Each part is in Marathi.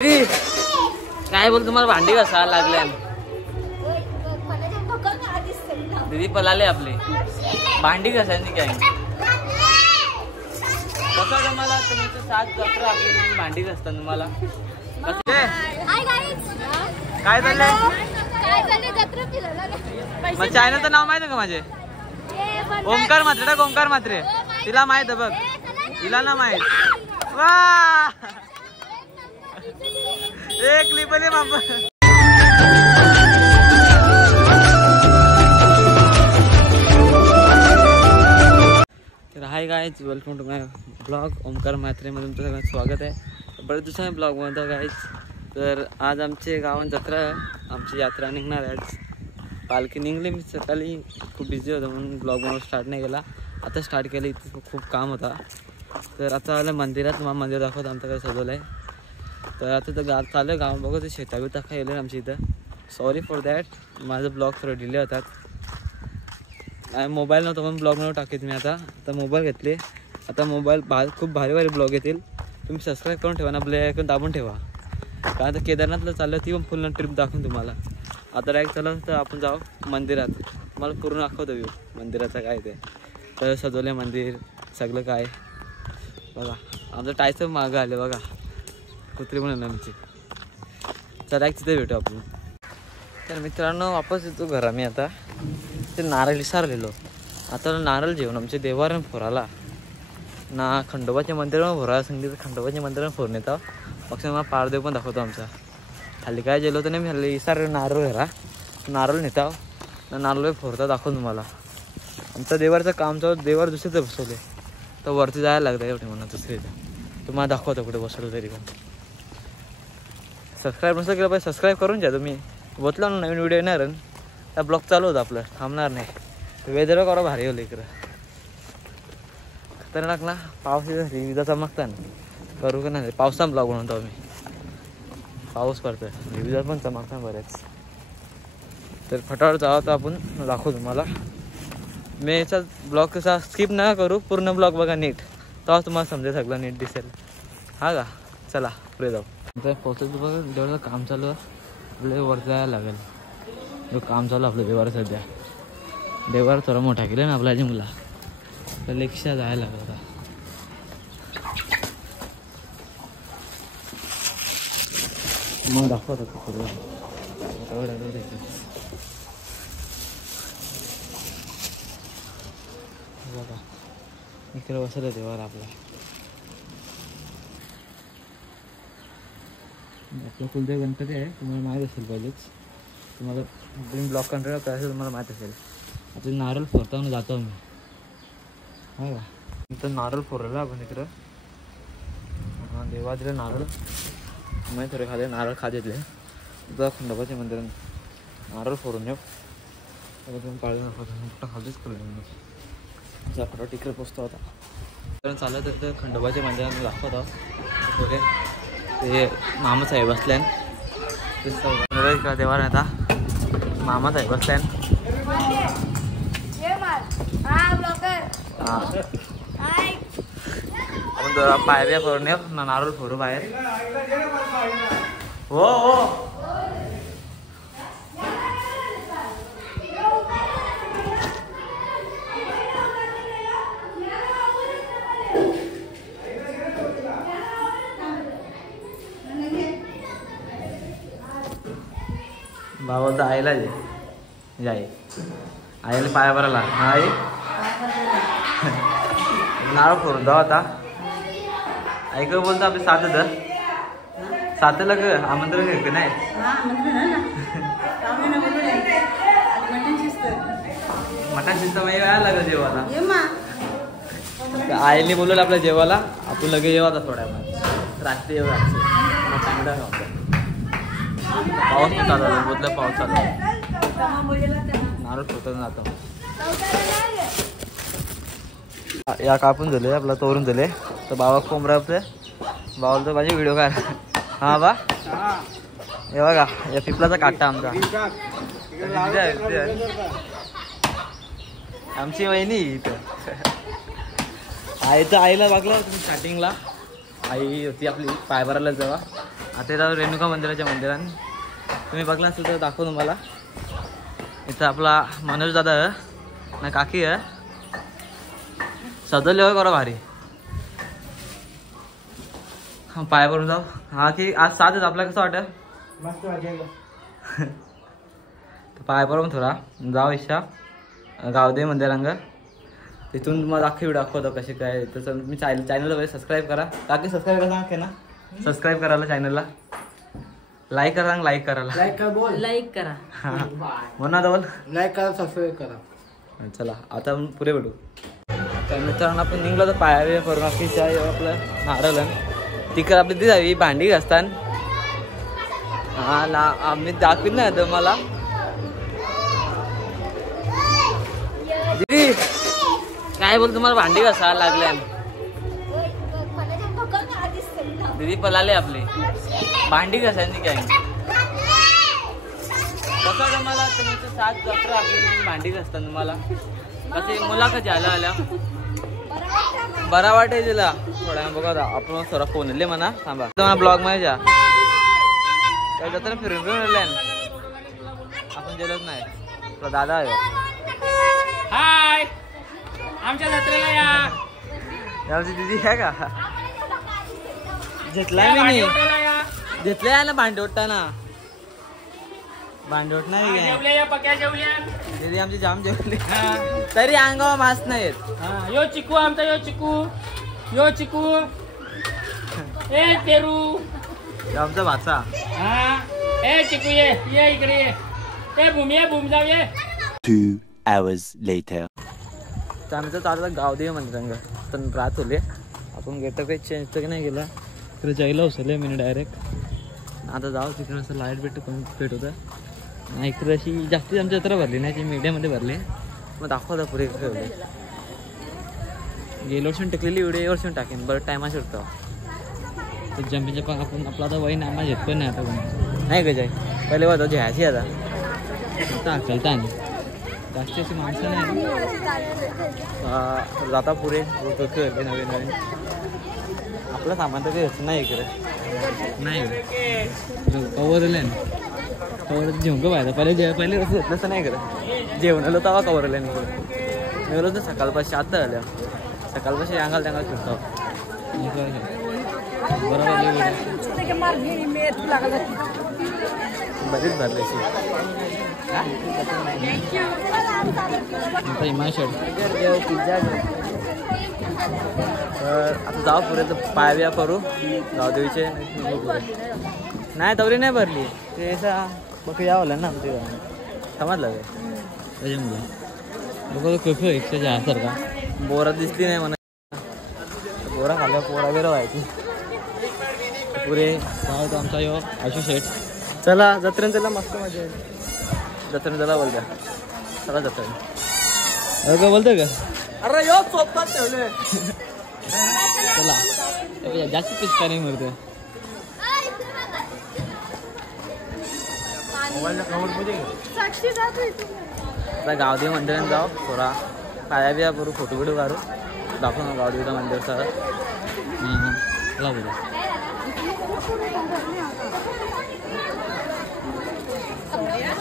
काय बोल तुम्हाला भांडी घासायला लागल्या दीदी पलाले आपले भांडी घासायची काय बघा तुम्हाला तुमचं 7 जत्रा आपली भांडी घासतात तुम्हाला काय चाललंय मग चायनाचं नाव माहिती का माझे ओमकार म्हात्रे का ओमकार म्हात्रे तिला माहित बघ तिला ना माहित वा एक लिपले बाबा तर hi guys welcome to my blog Omkar Mhatre मध्ये तुमचं सगळ्यांचं स्वागत आहे बरं दुसऱ्या ब्लॉग म्हणतो गाईज तर आज आमचे गावात जत्रा आहे आमची यात्रा निघणार आहे आज पालखी निघली मी सकाळी खूप बिझी होतो म्हणून ब्लॉग बनवून स्टार्ट नाही केला आता स्टार्ट केलं इथं खूप काम होता तर आता आलं मंदिरात तुम्हाला मंदिर दाखवतो आमचं काय सजवलं आहे तर आता तर चालू आहे गाव बघा ते शेता बिता खायला आहे आमच्या इथं सॉरी फॉर दॅट माझं ब्लॉग थोडं डिले होतात मोबाईल नव्हता पण ब्लॉग नव्हतं टाकेत मी आता मोबाईल घेतले आता मोबाईल खूप भारी भारी ब्लॉग येतील तुम्ही सबस्क्राईब करून ठेवा ना आपल्या ऐकून दाबून ठेवा कारण आता केदारनाथला चाललं ती पण फुल ट्रिप दाखवून तुम्हाला आता डायरेक्ट चला तर आपण जाऊ मंदिरात तुम्हाला पूर्ण दाखवतो व्ह्यू मंदिराचं काय ते तर सजवलं मंदिर सगळं काय बघा आमचं टायचं मागं आलं बघा कुत्री म्हणून आमची चला एक तिथे भेटू आपण तर मित्रांनो वापस येतो घरा मी आता ते नारळ विसरलेलो आता नारळ जेवण आमच्या देवारण फोराला ना खंडोबाच्या मंदिरावर फोराला सांगितलं खंडोबाच्या मंदिरावर फोरून येतो मग मला पारदेव पण दाखवतो आमचा खाली काय जेलो तर नाही मी हल्ली विसरलो नारळ घरा नारळ नेता ना नारळ फोरता दाखवून तुम्हाला आमचं देवारचं काम चालू देवार दुसरीचं बसवले तर वरती जायला लागतं एवढे म्हणा दुसरीचं तुम्हाला दाखवतो कुठे बसवलं तरी पण सबस्क्राईब नसलं केलं पाहिजे सबस्क्राईब करून घ्या तुम्ही बोतला ना नवीन व्हिडिओ येणार त्या ब्लॉग चालू होतं आपलं थांबणार नाही वेदर करा भारी होलं इकडं खतरनाक ना पाऊस झाली विजा चमकता ना करू का नाही पावसानं ब्लॉग बनवतो आम्ही पाऊस पडतोय विजा पण चमकता बरेच तर फटाफट जावं तर आपण दाखवू तुम्हाला मी याचा ब्लॉग कसा स्किप नका करू पूर्ण ब्लॉग बघा नीट तेव्हा तुम्हाला समजेल सगळं नीट दिसेल हा का चला पुढे जाऊ आता पोहोचायचं बघा देवाचं काम चालू आहे आपल्या वर जायला लागेल जो काम चालू आपलं देवार सध्या देवार थोडा मोठा केला ना आपल्या मुला तर रिक्षा जायला लागला आता मग दाखवत होतो पूर्ण बघा इकडे बसलं देवार आपला आपला कुलदेव गणपती आहे तुम्हाला माहीत असेल पहिलेच तुम्हाला तुम्ही ब्लॉक कंट्रोल करायचं तुम्हाला माहीत असेल आता नारळ फोडताना जातो मी हा का इथं नारळ फोडलं आपण इकडं हां देवा दिलं नारळ माहीत थोडे खाले नारळ खा घेतले तुझा खंडोबाच्या मंदिरात नारळ फोडून येऊ तुम्ही काळजी दाखवतो मोठा खालीच करून जाकडा तिकडे पोचतो आता चालत तर तिथं खंडोबाच्या मंदिरात दाखवतो पुढे ते मामासाहेब बसल्यान इकडं देवार आता मामासाहेब बसल्यान आपण जरा पायऱ्या फोडून येऊ ना नारळ फोडू बाहेर हो हो बाबा तर आईला जाई आईला पाया भरायला आई नारळ फोडून जाऊ आता ऐक बोलतो आपले सातला ग आमंत्रण घ्यायचं नाही मटण शिस्त मग यायला लागलं जेवायला आईने बोलवलं आपल्या जेवायला आपण लगेच जेवायचा थोड्या रात्री येऊ चांगला पाऊस पण चालू आहे बोललं पाऊस चालू नारळ फोडून जातो या कापून झाले आपला तोरून झाले तर बाबा कोंबरा आपले बाबाला तर माझी व्हिडिओ काय हा बा हे बघा या पिपलाचा काटा आमचा आमची वहिनी इथं आईचं आईला बघलं तुम्ही स्टार्टिंगला आई होती आपली पाय भरायला जेव्हा आता जाऊ रेणुका मंदिराच्या मंदिरात. तुम्ही बघला असेल तर दाखवू तुम्हाला. इथं आपला मनोज दादा आहे ना काकी आहे. सजवले होय करा भारी. हा पाया भरून जाऊ. हा की आज 7 आहेत आपल्याला कसं वाटतं? मस्त वाटेल. पाया भरून थोडा जाऊ इच्छा गावदेवी मंदिरांग. तिथून तुम्हाला अख्खी व्हिडिओ दाखवतो कसे काय. तसं तुम्ही चॅनलला सबस्क्राईब करा. काकी सबस्क्राईब करा सांग ना. सबस्क्राईब करायला चॅनलला. लाईक करा सांग. लाईक करायला. लाईक करा बोल. लाईक करा. म्हणा डबल लाईक करा सबस्क्राईब करा. चला आता पुढे भेटू. तर मित्रांनो आपण निघलो तर पाया करून अख्खीच्या आपलं नारळ तिकडे आपली ती जावी भांडी घासतान. हा ना आम्ही दाखवील ना तुम्हाला. दीदी काय बोल तुम्हाला भांडी घासायला लागल्या. दीदी पलाले आपली भांडी घासायची काय कसं तुम्हाला. तुमचं 7 जत्रा आपली भांडी घासतात तुम्हाला कसे मुलाखत झाला आल्या बरा वाटेल तिला थोड्या. बघा आपण थोडा फोन आले म्हणा थांबा तुम्हाला ब्लॉग मध्ये जा. जत्रा फिरून आपण गेलोच नाही. आपला दादा आहे. हाय आमच्या जत्रेला या. दीदी आहे का? घेतलाय मी. घेतलंय ना भांडी ओढताना. भांडी ओढ नाही दीदी आमची जाम जेवली तरी अंगावर मास्क नाहीत. यो चिकू आमचा यो चिकू. यो चिकू ए पेरू आमचा भाचा. ए चिकू ये इकडे ये. ए भूमी ये भूमी जाऊ ये. 2 hours later. तर आमचं चाललं गावदेवी मंदिरांग तर रात होले. आपण गेटअप काही चेंज तर नाही केला तर जायला उसले मी डायरेक्ट. आता जाऊ तिकडे असं लाईट भेट होतं. इकडे अशी जास्तीत आमची जत्रा भरली नाही ती मीडियामध्ये भरली. मग दाखवता पुढे ठेवले. गेल्या वर्षी टेकलेली व्हिडिओ या वर्षी टाकेन बरं टायमा शिरतो. तर जंपिंगच्या पण आपण आपला आता वही नामा घेत पण नाही आता कोण नाही का जाय पहिले वाजता घ्यायची आता चलता आणि जास्ती अशी माणसं नाही जाता पुढे नवीन नवीन. आपलं सामान तर काही नाही इकडे नाही कवरले ना. कवर जेवण का पाहिजे पहिले कसं घेतलं असं नाही करत. जेवणाला तवा कवरले नाही इकडे. मी तर सकाळपाशी आता आल्या सकाळपाशी अंगाल त्यांगाल फिरतो. बरोबर बरीच भरल्याची हिमाचल. तर आता जाऊ पुढे तर पायव्या करू गावदेवीचे पुढे. नाही तवरी नाही भरली ते असा बघ यावं ना आमच्या समजलं काय त्याच्यामुळे बघ खूप एकशेच्या ह्यासारखा. बोरा दिसली नाही म्हणा. बोरा खाल्ल्या पोरा बिरा व्हायची पुरे. गाव आमचा यो आशू शेठ. चला जत्रेन चला मस्त मजा येईल. जत्रेन चला बोलत्या चला जत्रेन का बोलतोय का. अरे यो चोपतात ठेवले. चला जास्त पिचका नाही मरतोय. आता गावदेवी मंदिरात जाऊ थोडा पाया बिया करू फोटो बिटो काढू दाखवू ना गावदेवीचं मंदिर सर. बोलू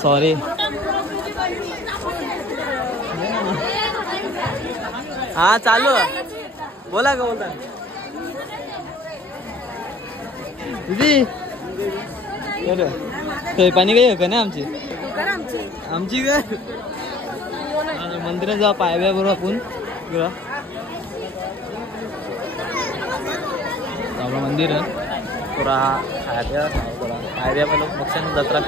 सॉरी हा चालू बोला का बोलता दीदी. पाणी काही का नाही आमची काय मंदिरात जा पायव्या बरोबर आपण आपलं मंदिर आहे थोडा खायला थोडा पायव्या पहिलं पक्षांनी जत्रा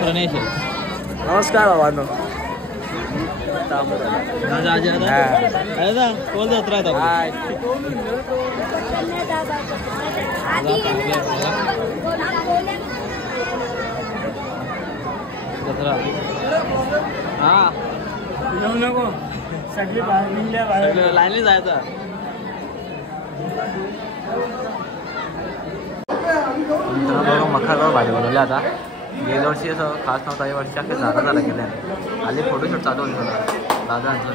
प्रणेश आहे. नमस्कार बाबांनो. कोण जत्रा जत्रा हा येऊ नको सगळी बाहेर लाईनली जायचं. मखागाव भाजी बनवले आता. गेल्या वर्षी असं खास नव्हता या वर्षी अख्खे झाला गेल्या. आले फोटोशूट चालू होते दादांचा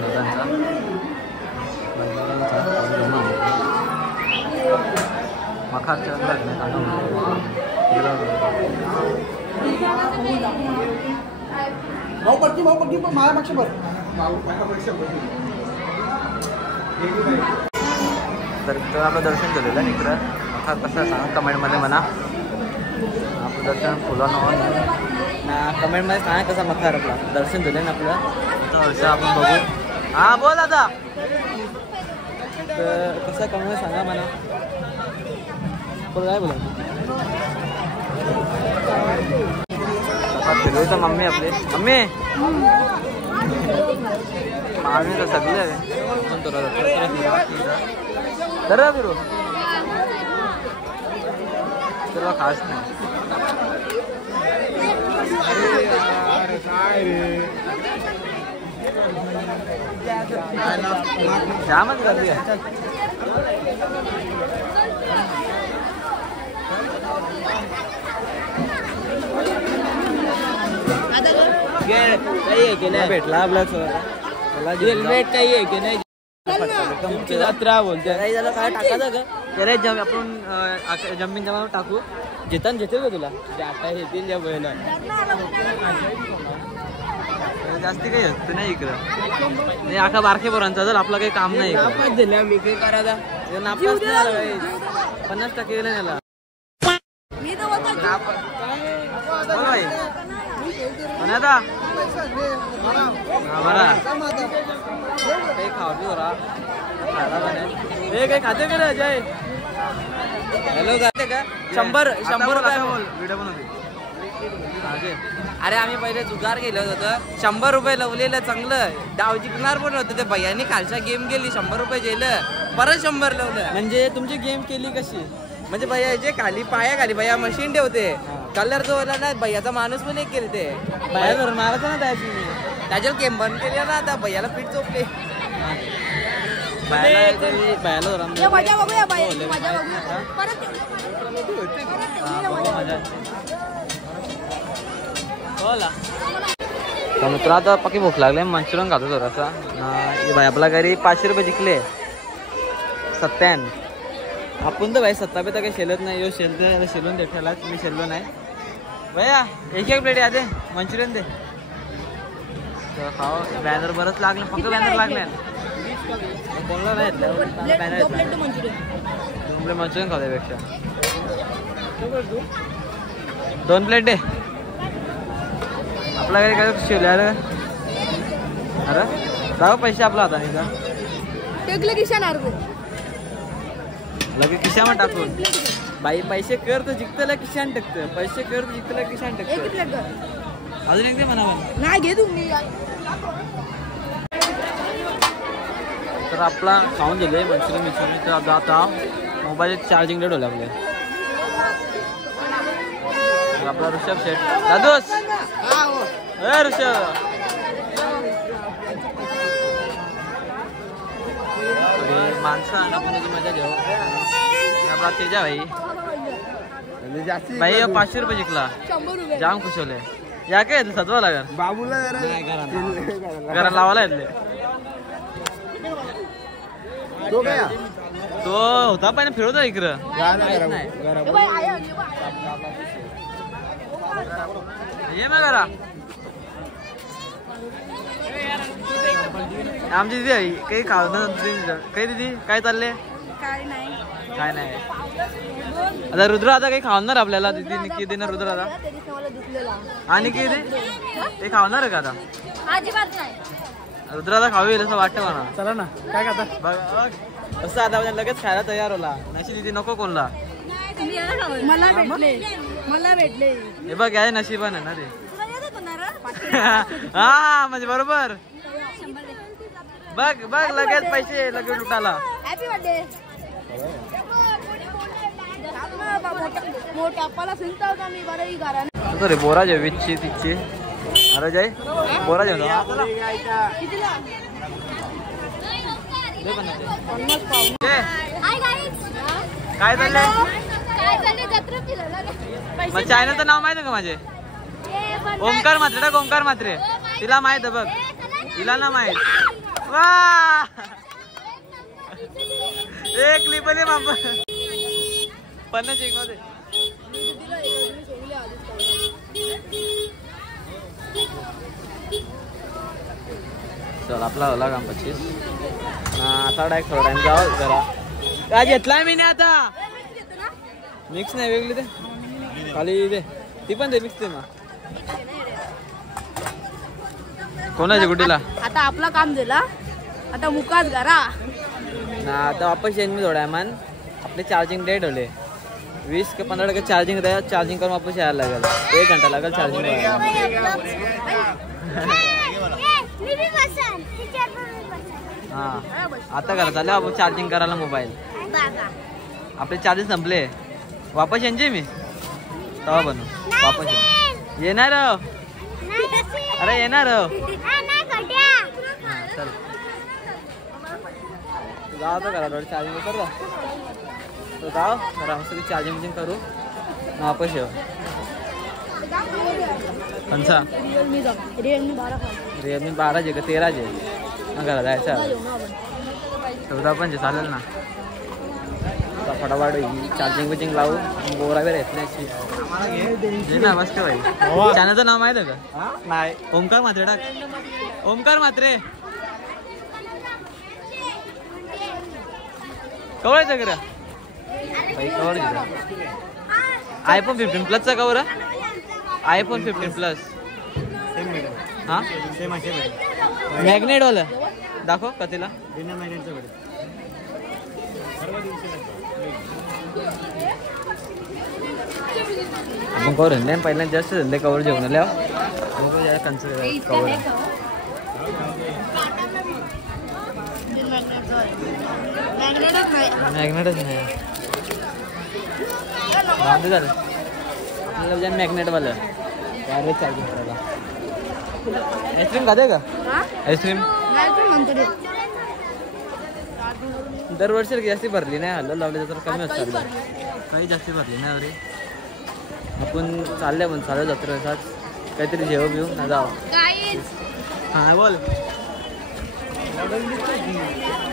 मखारच्या भाऊ पण माझ्यापेक्षा बरं तर आपलं दर्शन केलेलं आहे इकडं. मखार कसं आहे सांगा कमेंटमध्ये म्हणा. आपलं दर्शन फुलं ना कमेंटमध्ये सांगा कसा मखार आपला दर्शन दिलं ना आपलं दर्शन आपण बघू. हां बोल दादा. तर कसं कमेंटमध्ये सांगा म्हणा. बोल काय बोला फिरवायचं मम्मी आपली मम्मी मागणी तर सगळे आहे तर फिरू तुला खास नाही. जामच गर्दी आहे. भेटला आपला हेल्मेट काही आहे की नाही. तुमची जत्रा बोलते काही झालं काय टाकायचं का जरा आपण जम्मीन जमा टाकू जेतान जेते का तुला आता येतील ज्या बैला जास्ती काही असतं नाही इकडं. नाही आखा बारखे पोरांचा जर आपलं काही काम नाही दिल्या मी काही करायला नापास नाही 50% गेलं त्याला. आता बरा काही खावतो जरा खायला पण हे काही खाते का अजय. हॅलो खाते का 100 रुपये व्हिडिओ बनवते. अरे आम्ही पहिले जुगार गेलो होतो 100 रुपये लावलेलं चांगलं डाव जिंकणार पण होतं. ते भैयानी खालच्या गेम गेली 100 रुपये गेलं परत 100 लावलं. म्हणजे तुमची गेम केली कशी म्हणजे भैया जे खाली पाया खाली भैया मशीन ठेवते कलर जो ना भैयाचा माणूस पण एक केले ते भैया धरून मारायचं ना त्याच्यावर गेम बंद केली ना आता भैयाला पीठ चोपले. मित्र आता पक्की भूक लागले मंचुरियन खातो थोडासा. भाई आपला घरी 500 रुपये जिंकले 97. आपण तर भाई 27 तर काही शेलत नाही. यो शेलते शेलून दे ठेला मी शेललो नाही भैया. एक प्लेट या दे मंचुरियन दे खाओ. बॅनर बरंच लागलं फक्त बॅनर लागले कोणला नाही बॅनर मंचुरियन खाऊ त्यापेक्षा 2 प्लेट दे. आपला घरी काय शिवल्या अरे जाऊ पैसे आपला आता नाही का लगे खिशामध्ये टाकून बाई पैसे कर तर जिंकतेला खिशान टाकतं पैसे कर तर जिंकतेला खिशान टाकतं. अजून एक दे म्हणा नाही घे तुम्ही. तर आपला खाऊन दिले मंचुरियन तर आता मोबाईल चार्जिंग डेट होले आपले. आपला ऋषभ शेठ दादूस ऋषभ माणसं आणण्याची मजा घेऊ. आपला तेजा भाई भाई 500 रुपये जिंकला जाम खुश होले. या काय सजवा लागल बाबूला घरा लावायला येतले. तो होता पण फिरवता इकडं ये मग घरा आमची दिदी आहे काही खाव काही दिदी काय चालले काय नाही. आता रुद्र आता काही खावणार आपल्याला दिदी नक्की देणार रुद्र आता आणि किती ते खावणार आहे का आता रुद्र आता खाऊ येईल असं वाटतं मला. चला ना काय खाता बघ असं आता लगेच खायला तयार होला नशी दिदी नको कोणला मला भेटले हे बघ आहे नशिबान आहे ना ते. हा म्हणजे बरोबर बघ बघ लगेच पैसे लगेच लुटाला. हॅपी बर्थडे रे बोरा जे विच्छी तिची अरे जय बोरा जेव काय चाललंय मग चायनाचं नाव माहिती का माझे ओमकार म्हात्रे का ओमकार म्हात्रे तिला माहित आहे बघ तिला ना माहित वा एक क्लिप 50 एक मध्ये चल आपला होला काम 25 आता डायरेक्ट थोडा टाइम जाऊ जरा काय घेतलाय मी नाही आता मिक्स नाही वेगळी ते खाली दे ती पण दे मिक्स दे मग कोणाच्या गुटीला आता आपला काम दिला आता मुकाच घरा ना आता वापस येईन मी थोड्या मान आपले चार्जिंग डेट होले 20 ते 15% चार्जिंग चार्जिंग करून वापस यायला लागेल 1 घंटा लागेल चार्जिंग हा आता करा चालेल आपण चार्जिंग करायला मोबाईल आपले चार्जेस संपले वापस येईन मी तेव्हा बनू वापस येणार अरे येणार चल जाओ तो करा थोडी चार्जिंग कर तो जाओ जरा मस्त चार्जिंग करू वापस येऊ पंचा रिअलमी 12 जे का 13 जे घरा जायचं 14 पण चालेल ना फटाफट चार्जिंग बिजिंग लावू बोरा वगैरे येत नाही ना मस्त भाई चॅनलचं नाव माहिती आहे का नाही ओमकार म्हात्रे टाक ओमकार म्हात्रे कवर आहे सगळं भाई कवर iPhone 15 प्लसचा कवर iPhone 15 प्लस हा मॅग्नेट वाला दाखव कथेला आपण कवर नाही पहिल्यांदा जास्त धंदे कवर जेवण आल्या कवर मॅग्नेटच नाही झालं आपल्याला मॅग्नेट वाला डायरेक्ट चार्जिंग करायला आईस्क्रीम खाते का आईस्क्रीम दरवर्षी जास्ती भरली नाही हल्ला लावले तर कमी असतात काही जास्ती भरली नाही अरे आपण चालले पण चालू जत्रा काहीतरी जेव घेऊ ना जाऊ हा बोल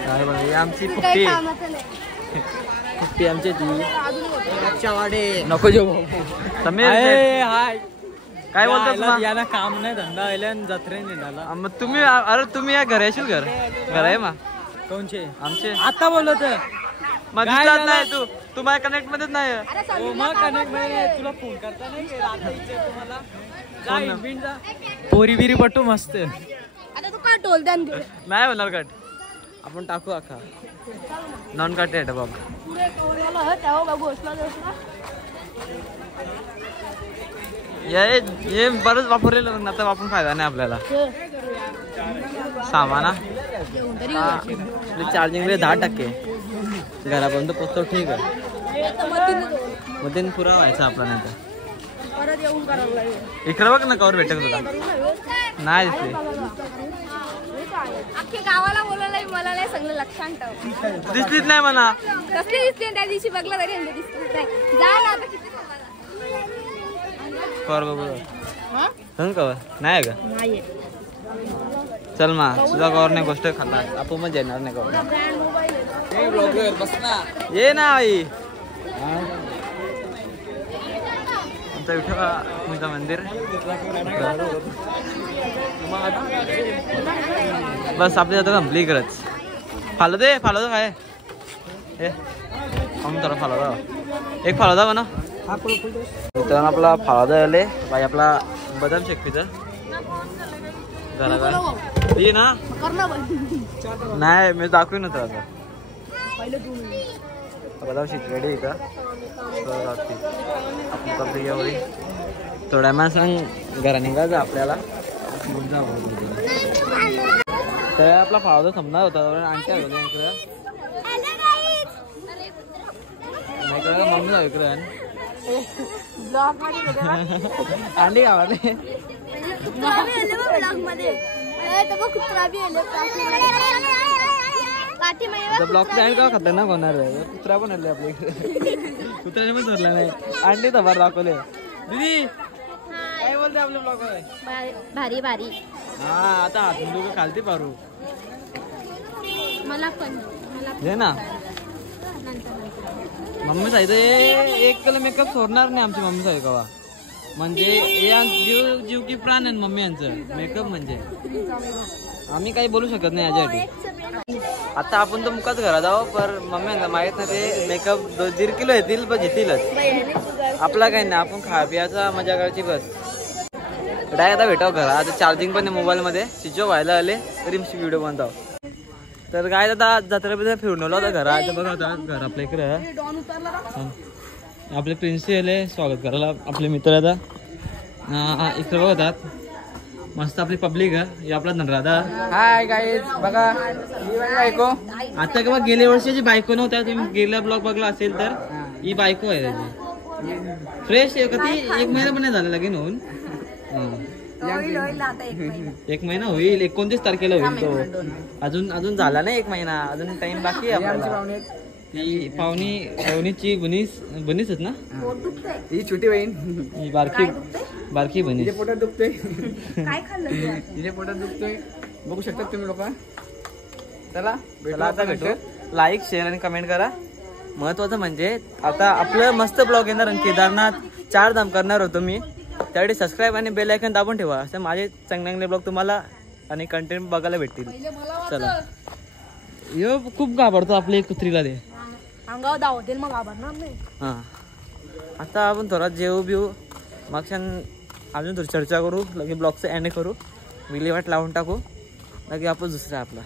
काय बघ आमची फुट्टी फुट्टी आमची ती नको जेव हाय काय बोलतो याला काम नाही धंदा आल्या जत्रे निघाला मग तुम्ही अरे तुम्ही या घर येशील घर आहे मग कोणचे आमचे आता बोलत मग नाही तू माझ्या कनेक्ट मध्येच नाही कनेक्ट मध्ये तुला फोन करता नाही पोरी बिरी पटू मस्त आता तू का टोल द्या नाही होणार कट आपण टाकू अख्खा नॉन कट आहे बाबा ये बरंच वापरलेलं आता वापरून फायदा नाही आपल्याला सामान चार्जिंग 10% घरापर्यंत पोचतो ठीक आहे मग दिन पुरा व्हायचा आपला नाही इकडे बघ ना कवर भेटेल तुला नाही दिसते अख्खे गावाला बोलायला मला नाही सगळं लक्षात ठेव दिसलीच नाही मला कसली दिसते त्या दिवशी बघला तरी दिसत नाही जा ना आता किती कवर बघू कवर नाही का नाही चल मा तुझा कवर नाही गोष्ट खाणार आपण मग येणार नाही कवर ये ना आई आमचा विठ्ठल मंदिर बस आपल्या जातो कंप्लीट करत फालो दे काय हे थोडा फालो एक फालो बना मित्रांनो आपला फाळा आले बाई आपला बदाम शेक पिझ्झा झाला का ये ना नाही मी दाखवी नव्हतं आता बदाम शेक रेडी का आपण थोड्या वेळा सांग घरा निघायचं आपल्याला तर आपला फाळा संपणार होता आणखी आलो इकडे मम्मी जाऊ इकडे अंडी गावाले ब्लॉक अँड का खात ना कोणार कुत्रा पण आले आपल्या इकडे कुत्र्याने पण धरला नाही अंडी तर दाखवले दीदी काय बोलते आपल्या ब्लॉग भारी भारी हा आता हातून खालती पारू मला पण दे ना मम्मी सांगितलं एक किलो मेकअप सोडणार नाही आमची मम्मी सांगितलं कवा. म्हणजे या जीव की प्राण आहे मम्मी यांचं मेकअप म्हणजे. आम्ही काही बोलू शकत नाही याच्यासाठी. आता आपण तर मुकाच घरात आहो पर मम्मी माहित नाही ते मेकअप 1.5 किलो येतील पण घेतीलच. आपला काही नाही आपण खा पियाचा मजा करायची बस. डायरेक्ट आता भेटाव घरा. आता चार्जिंग पण आहे मोबाईलमध्ये स्विच ऑफ व्हायला आले तरी व्हिडिओ बनताव. तर काय आता जत्रेमध्ये फिरून आलो होता घरा. आता बघा होता घर आपल्या इकडे आपले प्रिन्सिपल आहे स्वागत करायला आपले मित्र. आता इकडे बघतात मस्त आपली पब्लिक आहे. हे आपला धनराधा. हाय गाईज बघा बायको. आता का गेल्या वर्षीची बायको नव्हत्या. तुम्ही गेला ब्लॉग बघला असेल तर ही बायको आहे त्याची. फ्रेश आहे का ती. 1 महिना पण नाही झाला लगीन होऊन. 1 महिना होईल. 29 तारखेला होईल तो. अजून झाला नाही 1 महिना. अजून टाइम बाकी आहे आपल्याला. ही पाहुणीची बनीच आहेत ना. ही छोटी बहीण. ही बारकी बनीस. तिचे पोटात दुखतोय. तिचे पोटात दुखतोय बघू शकतात तुम्ही लोक. चला आता भेटू. लाईक शेअर आणि कमेंट करा. महत्वाचं म्हणजे आता आपलं मस्त ब्लॉग येणार आणि केदारनाथ 4 धाम करणार होतो मी. त्यावेळी सबस्क्राईब आणि बेल आयकॉन दाबून ठेवा. असं माझे चांगले ब्लॉग तुम्हाला आणि कंटेंट बघायला भेटतील. चला यो खूप घाबरतो आपल्या कुत्रीला ते. अंगावर धावतील मग घाबरणार नाही. हां आता आपण थोडा जेवू बिवू मग अजून थोडी चर्चा करू. लगे ब्लॉगचं एंड करू. विल्हेवाट लावून टाकू. लगे आपण दुसरा आपला